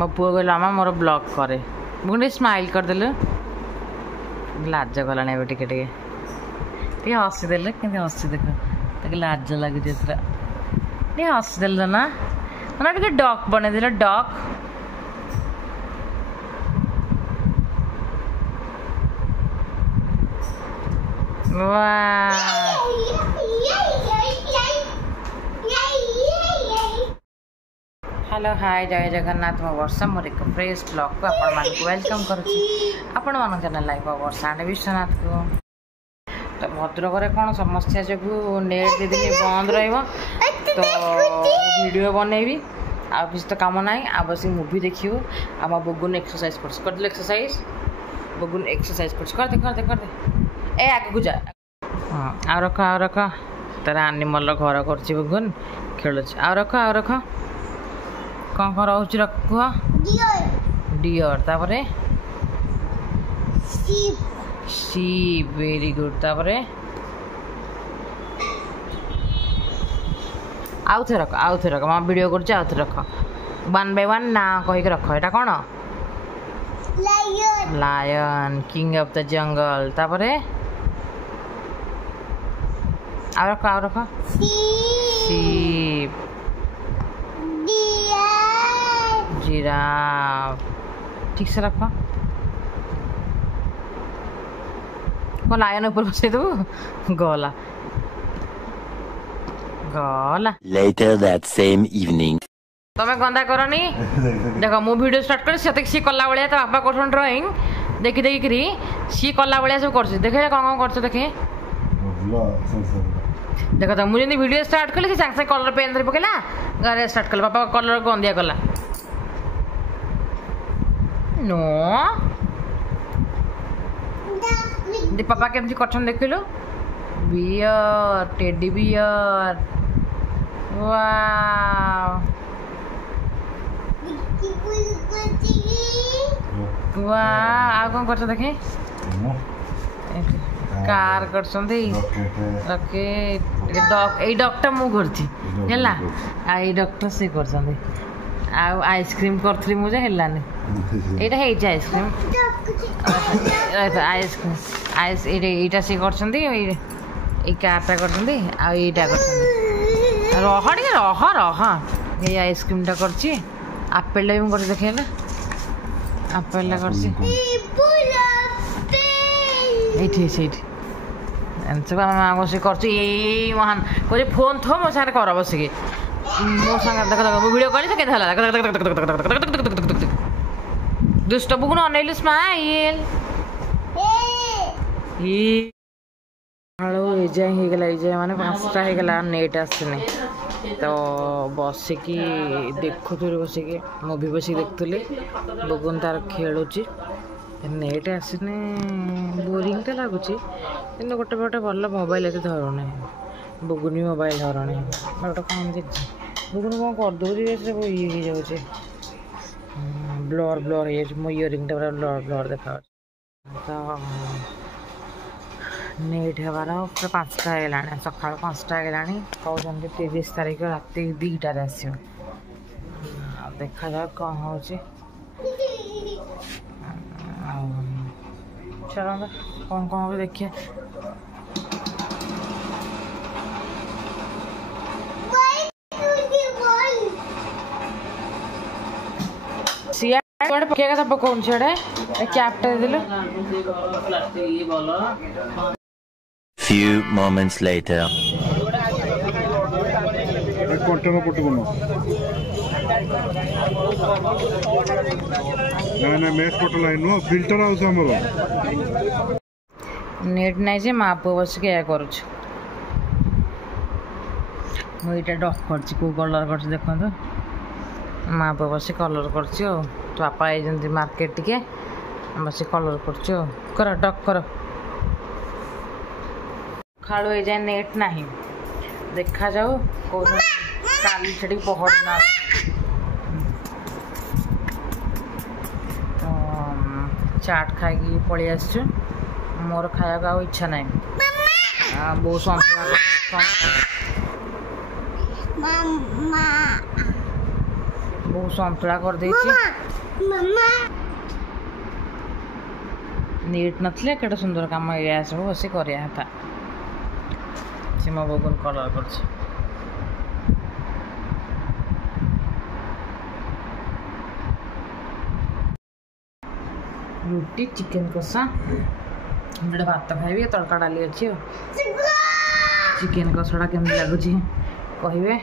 मो पुओ कहला मामा मोर ब्लॉग करे मुझे स्माइल करदेल लाज गला नहीं टे टे हसीदे कि हसी देख तक लाज लगे टे हसीदे ना ना टे डक बनईदे डक हेलो हाय जय जगन्नाथ मो वर्षा मोर एक फ्रेश ब्लॉग को आपण मान वेलकम करुच्ची आपण मान चैनल लाइव वर्षा आने विश्वनाथ को तो भद्रक कौन समस्या जो नेट दी दिन बंद तो वीडियो बनैबी आ किसी तो कम ना आ बस मूवी देखियो आम बगुन एक्सरसाइज कर एक्सरसाइज बगुन एक्सरसाइज करते करते करते ए आगे को जा आ रख तार आनिमल घर कर बगुन खेलुच आ रख कौन कौन रोच रख डियर तापरे शीप वेरी गुड तापरे आउ थे रख मैं वीडियो कर रख 1 by 1 ना कहीक रख एटा कौन lion king of the jungle तापरे आ रख शीप जिराफ ठीक से रख को लायन ऊपर बसई दू गला गला Later that same evening तमें गंदा करनी देख मु वीडियो स्टार्ट कर सी कला भाया तो बापा कर ड्रॉइंग देखी देखी सी कला भाया सब कर देखे कौन कौन कर देखे देख तो मुझे वीडियो स्टार्ट कली सागे सागे कलर पेन धरी पकेला गारे स्टार्ट कल बापा कलर गंदिया कला नो दे पापा केमती करछन देखिलो बियर टेडी बियर वाओ वाह आ कौन करछ देखे कार करछंदी ओके ए डॉक्टर मु करछि हैला आई डॉक्टर से करछंदी आ आइसक्रीम करथली मुझे हेलानी एटा हे आइसक्रीम आइसक्रीम आइस एटा से करछंदी ए कार्टा करछंदी आ एटा करछंदी रह टे रह ये आइसक्रीम टा करछि आपेल भी कर देखेला आपेल करछि एठी सेठी सब माँ बस कर महान कह फोन थो मो साथ कर बसिकी मो सागर देख देख वीडियो कर दुष्ट बुकुन अनैलु स्माइल हालो एजाए माने 5टा होगला नेट आसने तो बसिकी देखुरी बसिकी मुवी बसिक देखुली बगुन तार खेलुची नेट आसने बोरिंग तो लगुच कि गोटे पटे भल मोबाइल एत धरुना बुगुनी मोबाइल धरनी गोटे कौन देखिए बुगुन कौन करदे सब ये जाऊे ब्लर ब्लर हो मो इयरिंग टा पूरा ब्लर ब्लर देखा तो नेट हबार पूरा 5टा होगा सका 5टा होगा कहते 30 तारीख रात 2टार आस देखा जाओ कौन हो चलो कौन कौन हो देखिए पकेगा सब कौन छड़े कैप्टा दे Few moments later ना match photo line no filter हाउस हमरो नेट नहीं जे माँ पुआ बस के या करूछ मु इटा डॉक करछि को कलर करछि देखो तो माँ पुआ बस कलर करछि ओ तो पापा ए जंती मार्केट के बस कलर करछि ओ कर डॉक कर खाड़ो ए जाए नेट नहीं देखा जाओ को काली छड़ी पहरना चाट खाई पलि आस मोर खाया इच्छा ना बहुत बहुत संतुला कर नीट नथिले केटे सुंदर काम ये सब बस करिया था से मो बगुन कलर कर रुटी चिकन कषा गोटे भात खाइबे तड़का डाली अच्छी चिकन कषाटा केमती लगुच कहे